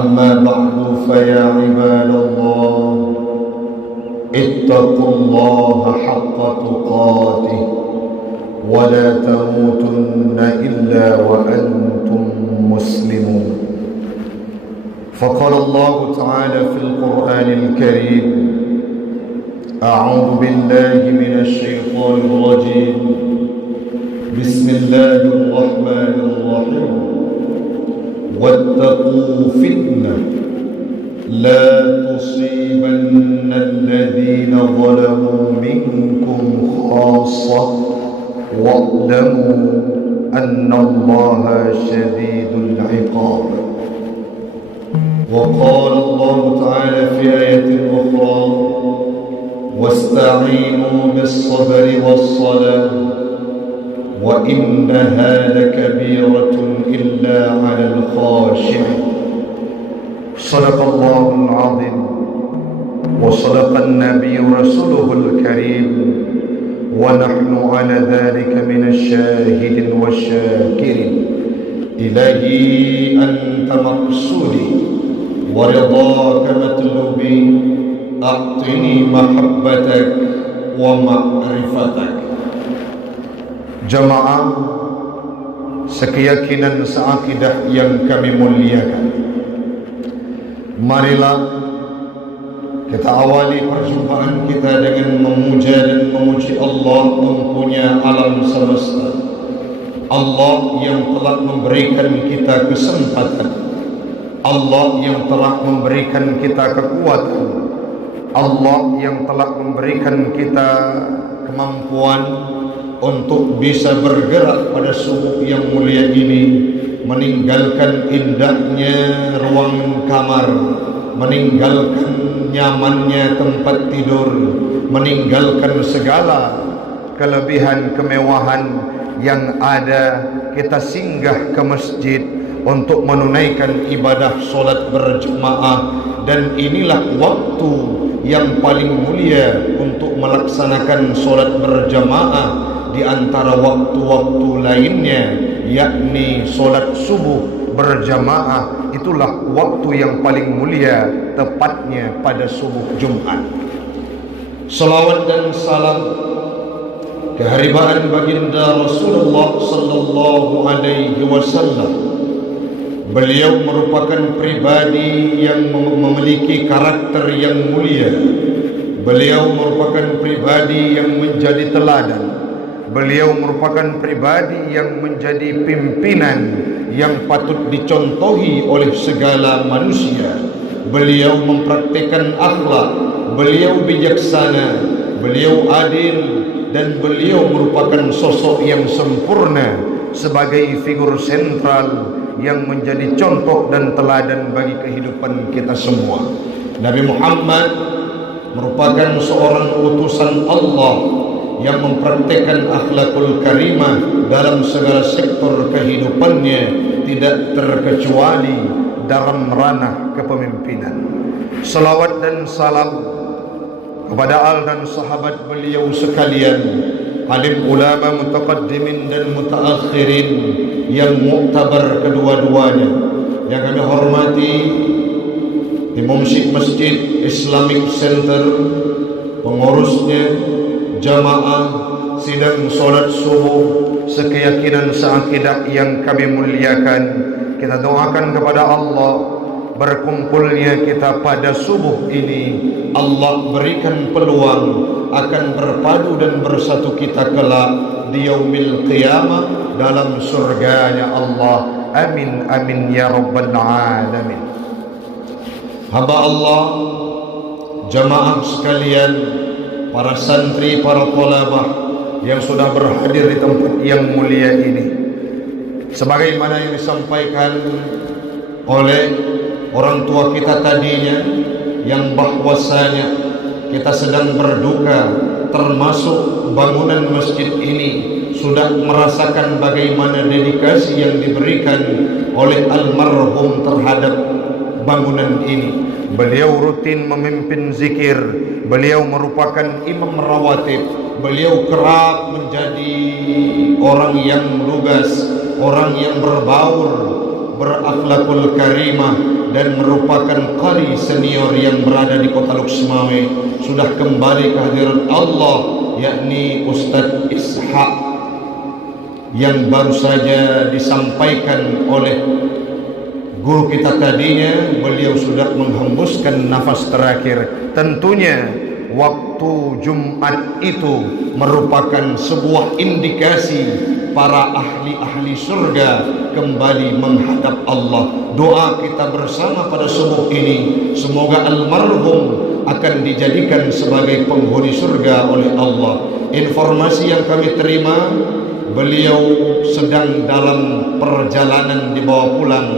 أما بعد فيا عباد الله اتقوا الله حق تقاته ولا تموتن إلا وأنتم مسلمون. فقال الله تعالى في القرآن الكريم: أعوذ بالله من الشيطان الرجيم، بسم الله الرحمن الرحيم. واتقوا فتنة لا تصيبن الذين ظلموا منكم خاصة واعلموا أن الله شديد العقاب. وقال الله تعالى في آية أخرى: واستعينوا بالصبر والصلاة وإنها لكبيرة إلا على الخاشعين. صدق الله العظيم وصدق النبي رسوله الكريم ونحن على ذلك من الشاهدين والشاكرين. إلهي أنت مقصودي ورضاك مطلوبي، أعطني محبتك ومعرفتك. Jamaah sekeyakinan seakidah yang kami muliakan, marilah kita awali perjumpaan kita dengan memuja dan memuji Allah mempunyai alam semesta, Allah yang telah memberikan kita kesempatan, Allah yang telah memberikan kita kekuatan, Allah yang telah memberikan kita kemampuan untuk bisa bergerak pada subuh yang mulia ini, meninggalkan indahnya ruang kamar, meninggalkan nyamannya tempat tidur, meninggalkan segala kelebihan kemewahan yang ada, kita singgah ke masjid untuk menunaikan ibadah solat berjemaah. Dan inilah waktu yang paling mulia untuk melaksanakan solat berjamaah di antara waktu-waktu lainnya, yakni solat subuh berjamaah. Itulah waktu yang paling mulia, tepatnya pada subuh Jumat. Salawat dan salam keharibaan baginda Rasulullah sallallahu alaihi wasallam. Beliau merupakan pribadi yang memiliki karakter yang mulia. Beliau merupakan pribadi yang menjadi teladan. Beliau merupakan pribadi yang menjadi pimpinan yang patut dicontohi oleh segala manusia. Beliau mempraktikkan akhlak, beliau bijaksana, beliau adil, dan beliau merupakan sosok yang sempurna sebagai figur sentral yang menjadi contoh dan teladan bagi kehidupan kita semua. Nabi Muhammad merupakan seorang utusan Allah yang mempraktikkan akhlakul karimah dalam segala sektor kehidupannya, tidak terkecuali dalam ranah kepemimpinan. Salawat dan salam kepada al dan sahabat beliau sekalian, alim ulama mutaqaddimin dan mutaakhirin yang muktabar kedua-duanya, yang kami hormati Imam Masjid Islamic Center, pengurusnya, jamaah sidang solat subuh sekeyakinan seakidah yang kami muliakan. Kita doakan kepada Allah berkumpulnya kita pada subuh ini, Allah berikan peluang akan berpadu dan bersatu kita kelak di yaumil qiyamah dalam surganya Allah. Amin amin ya rabbal alamin. Hamba Allah, jamaah sekalian, para santri, para thalabah yang sudah berhadir di tempat yang mulia ini, sebagaimana yang disampaikan oleh orang tua kita tadinya, yang bahwasanya kita sedang berduka, termasuk bangunan masjid ini sudah merasakan bagaimana dedikasi yang diberikan oleh almarhum terhadap bangunan ini. Beliau rutin memimpin zikir, beliau merupakan imam rawatib, beliau kerap menjadi orang yang lugas, orang yang berbaur, berakhlakul karimah, dan merupakan qari senior yang berada di Kota Luksmawe sudah kembali ke hadirat Allah, yakni Ustadz Ishaq, yang baru saja disampaikan oleh guru kita tadinya. Beliau sudah menghembuskan nafas terakhir. Tentunya waktu Jumat itu merupakan sebuah indikasi para ahli-ahli surga kembali menghadap Allah. Doa kita bersama pada subuh ini, semoga almarhum akan dijadikan sebagai penghuni surga oleh Allah. Informasi yang kami terima, beliau sedang dalam perjalanan dibawa pulang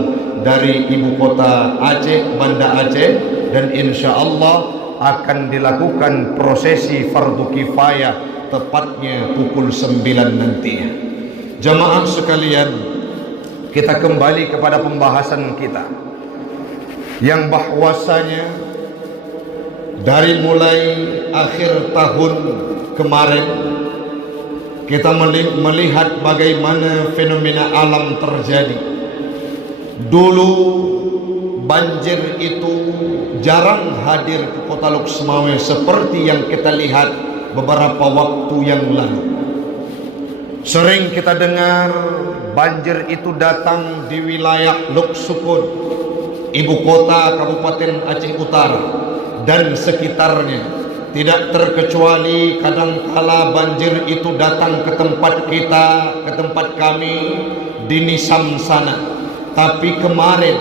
dari ibu kota Aceh, Banda Aceh, dan insya Allah akan dilakukan prosesi fardu kifayah tepatnya pukul 9 nantinya. Jamaah sekalian, kita kembali kepada pembahasan kita yang bahwasanya dari mulai akhir tahun kemarin kita melihat bagaimana fenomena alam terjadi. Dulu banjir itu jarang hadir ke Kota Luksmawe seperti yang kita lihat beberapa waktu yang lalu. Sering kita dengar banjir itu datang di wilayah Luksukun, ibu kota Kabupaten Aceh Utara dan sekitarnya. Tidak terkecuali kadangkala banjir itu datang ke tempat kita, ke tempat kami di Nisam sana. Tapi kemarin,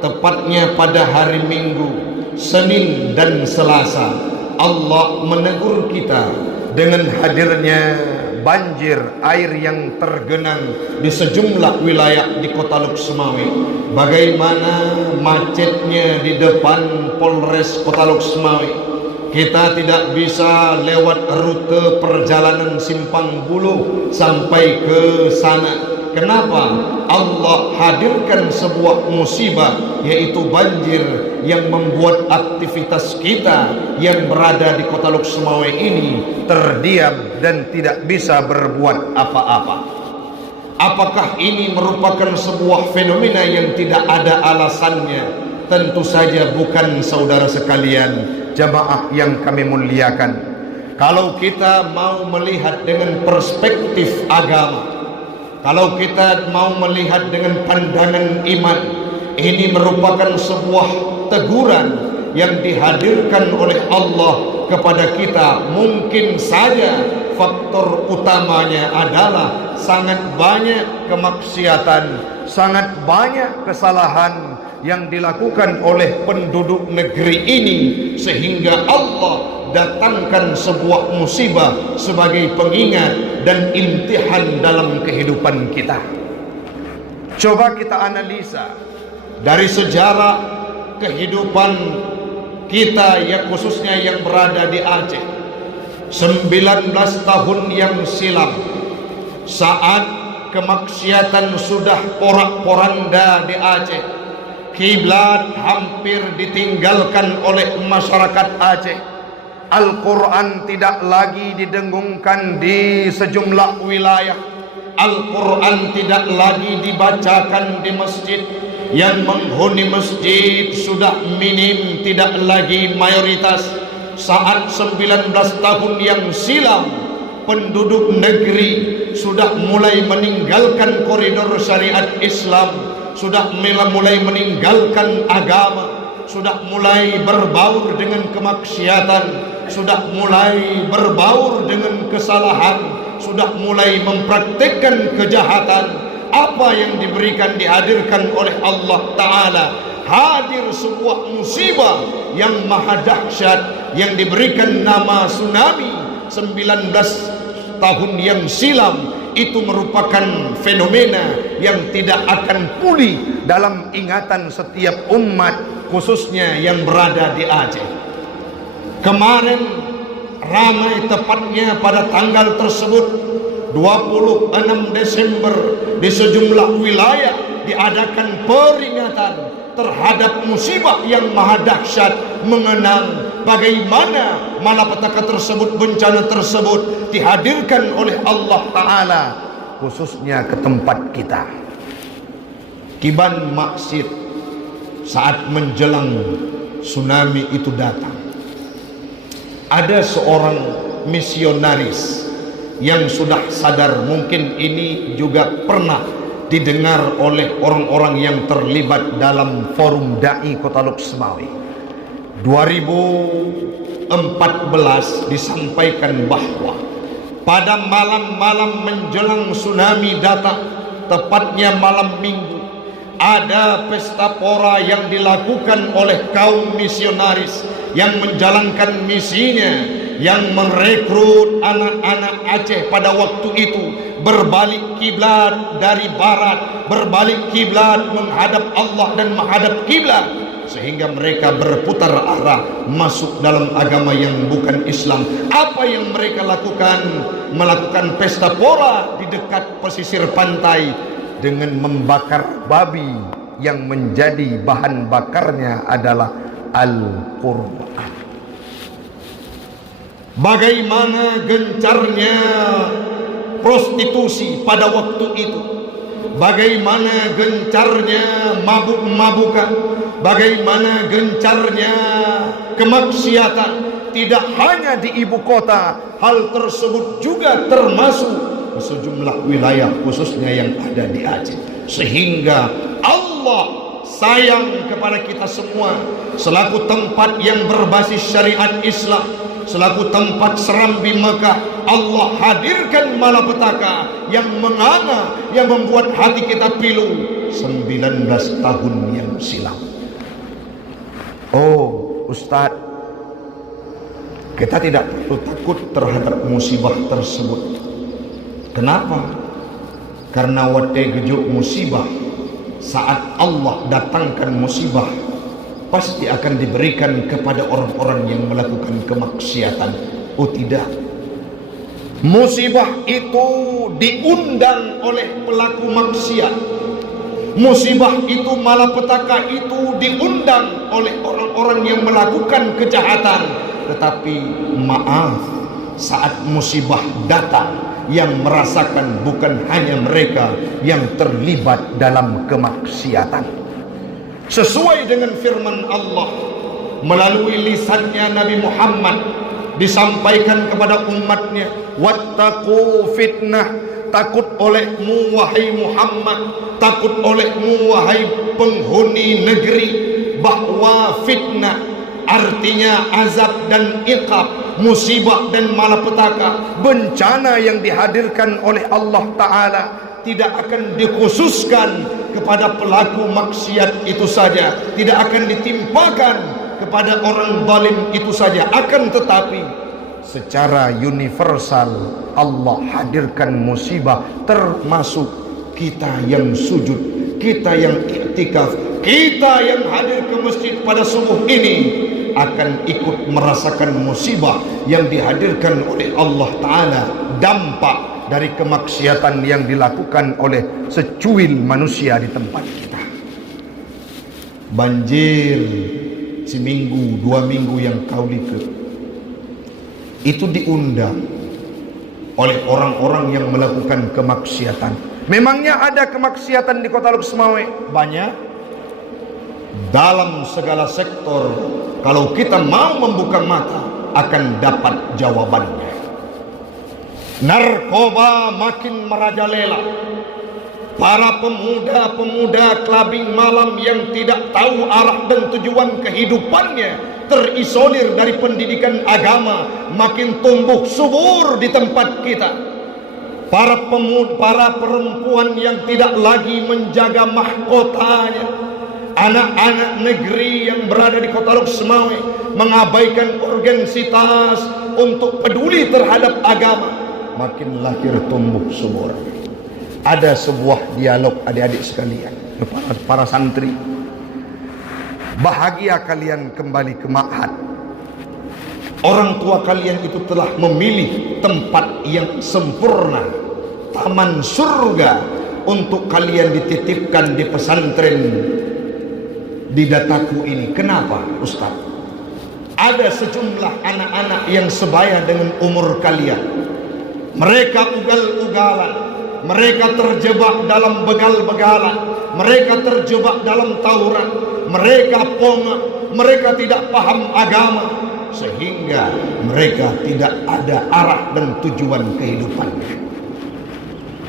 tepatnya pada hari Minggu, Senin dan Selasa, Allah menegur kita dengan hadirnya banjir air yang tergenang di sejumlah wilayah di Kota Luksmawe. Bagaimana macetnya di depan Polres Kota Luksmawe. Kita tidak bisa lewat rute perjalanan Simpang Bulu sampai ke sana. Kenapa? Allah hadirkan sebuah musibah, yaitu banjir, yang membuat aktivitas kita yang berada di Kota Luksmawe ini terdiam dan tidak bisa berbuat apa-apa. Apakah ini merupakan sebuah fenomena yang tidak ada alasannya? Tentu saja bukan, saudara sekalian, jamaah yang kami muliakan. Kalau kita mau melihat dengan perspektif agama, kalau kita mau melihat dengan pandangan iman, ini merupakan sebuah teguran yang dihadirkan oleh Allah kepada kita. Mungkin saja faktor utamanya adalah sangat banyak kemaksiatan, sangat banyak kesalahan yang dilakukan oleh penduduk negeri ini, sehingga Allah datangkan sebuah musibah sebagai pengingat dan imtihan dalam kehidupan kita. Coba kita analisa dari sejarah kehidupan kita, yang khususnya yang berada di Aceh. 19 tahun yang silam, saat kemaksiatan sudah porak-poranda di Aceh, kiblat hampir ditinggalkan oleh masyarakat Aceh. Al-Quran tidak lagi didengungkan di sejumlah wilayah. Al-Quran tidak lagi dibacakan di masjid. Yang menghuni masjid sudah minim, tidak lagi mayoritas. Saat 19 tahun yang silam, penduduk negeri sudah mulai meninggalkan koridor syariat Islam, sudah mulai meninggalkan agama, sudah mulai berbaur dengan kemaksiatan, sudah mulai berbaur dengan kesalahan, sudah mulai mempraktikkan kejahatan. Apa yang dihadirkan oleh Allah Ta'ala, hadir sebuah musibah yang maha dahsyat yang diberikan nama tsunami 19 tahun yang silam. Itu merupakan fenomena yang tidak akan pulih dalam ingatan setiap umat, khususnya yang berada di Aceh. Kemarin ramai, tepatnya pada tanggal tersebut 26 Desember, di sejumlah wilayah diadakan peringatan terhadap musibah yang maha dahsyat, mengenang bagaimana malapetaka tersebut, bencana tersebut dihadirkan oleh Allah Ta'ala khususnya ke tempat kita. Kiban Maksud saat menjelang tsunami itu datang, ada seorang misionaris yang sudah sadar, mungkin ini juga pernah didengar oleh orang-orang yang terlibat dalam forum Dai Kota Lhokseumawe. 2014 disampaikan bahwa pada malam-malam menjelang tsunami datang, tepatnya malam Minggu, ada pesta pora yang dilakukan oleh kaum misionaris yang menjalankan misinya, yang merekrut anak-anak Aceh pada waktu itu berbalik kiblat dari barat, berbalik kiblat menghadap Allah dan menghadap kiblat, sehingga mereka berputar arah masuk dalam agama yang bukan Islam. Apa yang mereka lakukan? Melakukan pesta pora di dekat pesisir pantai dengan membakar babi yang menjadi bahan bakarnya adalah Al-Quran. Bagaimana gencarnya prostitusi pada waktu itu, bagaimana gencarnya mabuk-mabukan, bagaimana gencarnya kemaksiatan, tidak hanya di ibu kota, hal tersebut juga termasuk sejumlah wilayah khususnya yang ada di Aceh. Sehingga Allah sayang kepada kita semua selaku tempat yang berbasis syariat Islam, selaku tempat serambi Mekah. Allah hadirkan malapetaka yang menganga, yang membuat hati kita pilu 19 tahun yang silam. Oh Ustadz, kita tidak perlu takut terhadap musibah tersebut. Kenapa? Karena wate gejuk musibah, saat Allah datangkan musibah, pasti akan diberikan kepada orang-orang yang melakukan kemaksiatan. Oh tidak, musibah itu diundang oleh pelaku maksiat. Musibah itu, malapetaka itu diundang oleh orang-orang yang melakukan kejahatan. Tetapi maaf, saat musibah datang, yang merasakan bukan hanya mereka yang terlibat dalam kemaksiatan. Sesuai dengan firman Allah melalui lisannya Nabi Muhammad, disampaikan kepada umatnya, wattaqu fitnah, takut olehmu wahai Muhammad, takut olehmu wahai penghuni negeri, bahwa fitnah artinya azab dan iqab, musibah dan malapetaka, bencana yang dihadirkan oleh Allah Ta'ala tidak akan dikhususkan kepada pelaku maksiat itu saja, tidak akan ditimpakan kepada orang zalim itu saja, akan tetapi secara universal Allah hadirkan musibah, termasuk kita yang sujud, kita yang iktikaf, kita yang hadir ke masjid pada subuh ini akan ikut merasakan musibah yang dihadirkan oleh Allah Ta'ala, dampak dari kemaksiatan yang dilakukan oleh secuil manusia di tempat kita. Banjir seminggu, 2 minggu yang kau lihat itu diundang oleh orang-orang yang melakukan kemaksiatan. Memangnya ada kemaksiatan di Kota Lhokseumawe? Banyak. Dalam segala sektor, kalau kita mau membuka mata, akan dapat jawabannya. Narkoba makin merajalela. Para pemuda-pemuda kelabing malam yang tidak tahu arah dan tujuan kehidupannya, terisolir dari pendidikan agama, makin tumbuh subur di tempat kita. Para pemuda, para perempuan yang tidak lagi menjaga mahkotanya, anak-anak negeri yang berada di Kota Lhokseumawe mengabaikan urgensitas untuk peduli terhadap agama, makin lahir tumbuh subur. Ada sebuah dialog adik-adik sekalian, para santri, bahagia kalian kembali ke ma'had. Orang tua kalian itu telah memilih tempat yang sempurna, taman surga, untuk kalian dititipkan di pesantren di Dataku ini. Kenapa Ustaz? Ada sejumlah anak-anak yang sebaya dengan umur kalian, mereka ugal-ugalan, mereka terjebak dalam begal-begalan, mereka terjebak dalam tawuran, mereka pongah, mereka tidak paham agama, sehingga mereka tidak ada arah dan tujuan kehidupannya.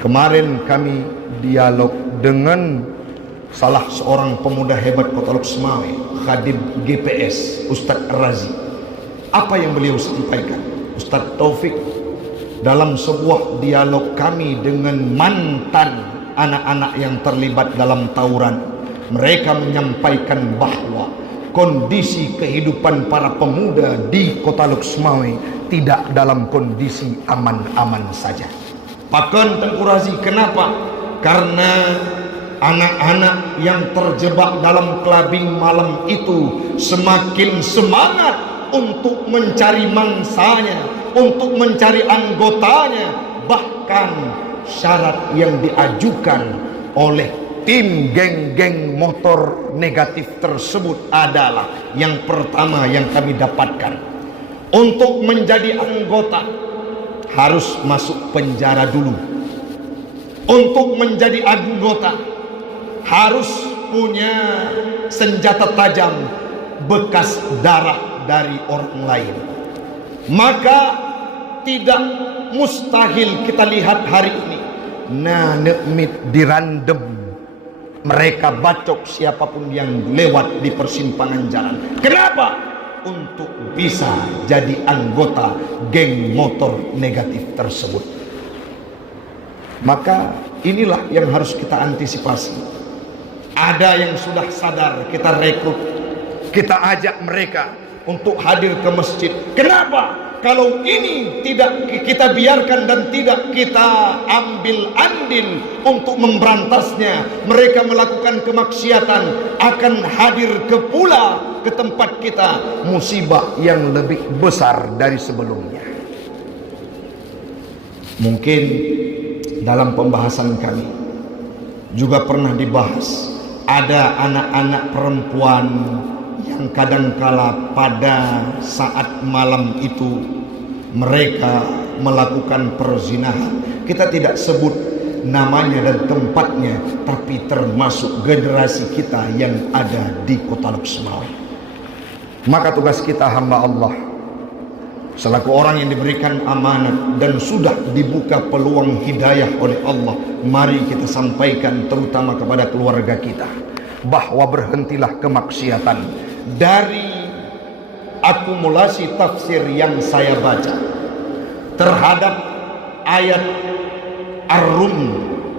Kemarin kami dialog dengan salah seorang pemuda hebat Kota Loksmawe, Khadim GPS, Ustadz Razi. Apa yang beliau sampaikan? Ustadz Taufik, dalam sebuah dialog kami dengan mantan anak-anak yang terlibat dalam tawuran, mereka menyampaikan bahwa kondisi kehidupan para pemuda di Kota Loksmawe tidak dalam kondisi aman-aman saja. Pakon Tengku Razi, kenapa? Karena anak-anak yang terjebak dalam kelabing malam itu semakin semangat untuk mencari mangsanya, untuk mencari anggotanya. Bahkan syarat yang diajukan oleh tim geng-geng motor negatif tersebut adalah, yang pertama yang kami dapatkan, untuk menjadi anggota harus masuk penjara dulu. Untuk menjadi anggota harus punya senjata tajam bekas darah dari orang lain. Maka tidak mustahil kita lihat hari ini nanekmit dirandem, mereka bacok siapapun yang lewat di persimpangan jalan. Kenapa? Untuk bisa jadi anggota geng motor negatif tersebut. Maka inilah yang harus kita antisipasi. Ada yang sudah sadar, kita rekrut, kita ajak mereka untuk hadir ke masjid. Kenapa? Kalau ini tidak kita biarkan dan tidak kita ambil andil untuk memberantasnya, mereka melakukan kemaksiatan, akan hadir ke pula ke tempat kita musibah yang lebih besar dari sebelumnya. Mungkin dalam pembahasan kami juga pernah dibahas, ada anak-anak perempuan yang kadangkala pada saat malam itu mereka melakukan perzinahan. Kita tidak sebut namanya dan tempatnya, tapi termasuk generasi kita yang ada di Kota Loksmawe. Maka tugas kita hamba Allah, selaku orang yang diberikan amanat dan sudah dibuka peluang hidayah oleh Allah, mari kita sampaikan terutama kepada keluarga kita, bahwa berhentilah kemaksiatan. Dari akumulasi tafsir yang saya baca terhadap ayat Ar-Rum,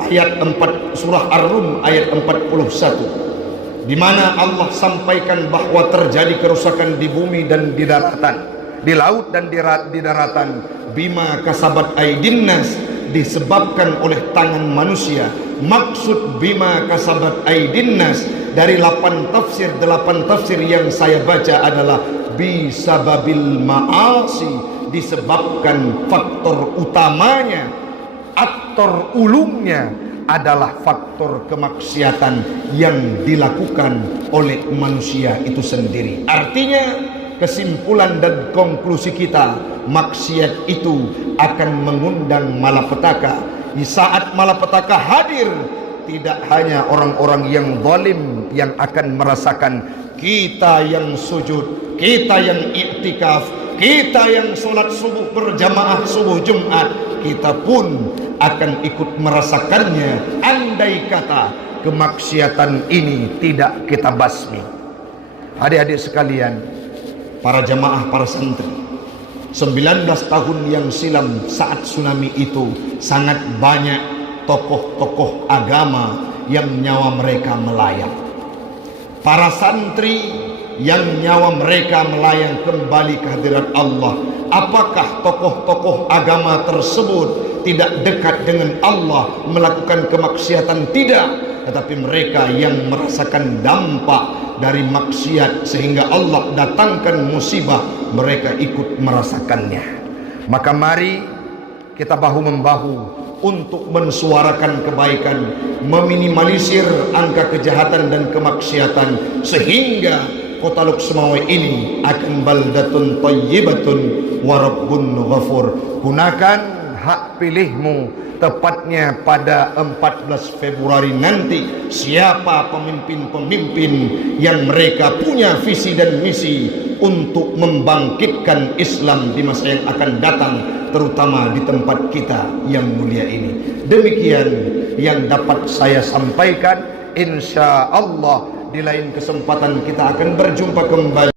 ayat 4, surah Ar-Rum ayat 41, di mana Allah sampaikan bahwa terjadi kerusakan di bumi dan di daratan, di laut dan di daratan, bima kasabat aidinnas, disebabkan oleh tangan manusia. Maksud bima kasabat aidinnas dari 8 tafsir yang saya baca adalah bisababil ma'asi, disebabkan faktor utamanya, aktor ulungnya adalah faktor kemaksiatan yang dilakukan oleh manusia itu sendiri. Artinya kesimpulan dan konklusi kita, maksiat itu akan mengundang malapetaka. Di saat malapetaka hadir, tidak hanya orang-orang yang zalim yang akan merasakan, kita yang sujud, kita yang iktikaf, kita yang sholat subuh berjamaah subuh Jumat, kita pun akan ikut merasakannya andai kata kemaksiatan ini tidak kita basmi. Adik-adik sekalian, para jamaah, para santri, 19 tahun yang silam saat tsunami itu sangat banyak tokoh-tokoh agama yang nyawa mereka melayang. Para santri yang nyawa mereka melayang kembali ke hadirat Allah. Apakah tokoh-tokoh agama tersebut tidak dekat dengan Allah, melakukan kemaksiatan? Tidak, tetapi mereka yang merasakan dampak dari maksiat sehingga Allah datangkan musibah, mereka ikut merasakannya. Maka mari kita bahu-membahu untuk mensuarakan kebaikan, meminimalisir angka kejahatan dan kemaksiatan, sehingga Kota Loksmawe ini akan baldatun thayyibatun wa rabbun ghafur. Gunakan hak pilihmu, tepatnya pada 14 Februari nanti, siapa pemimpin-pemimpin yang mereka punya visi dan misi untuk membangkitkan Islam di masa yang akan datang, terutama di tempat kita yang mulia ini. Demikian yang dapat saya sampaikan. Insya Allah di lain kesempatan kita akan berjumpa kembali.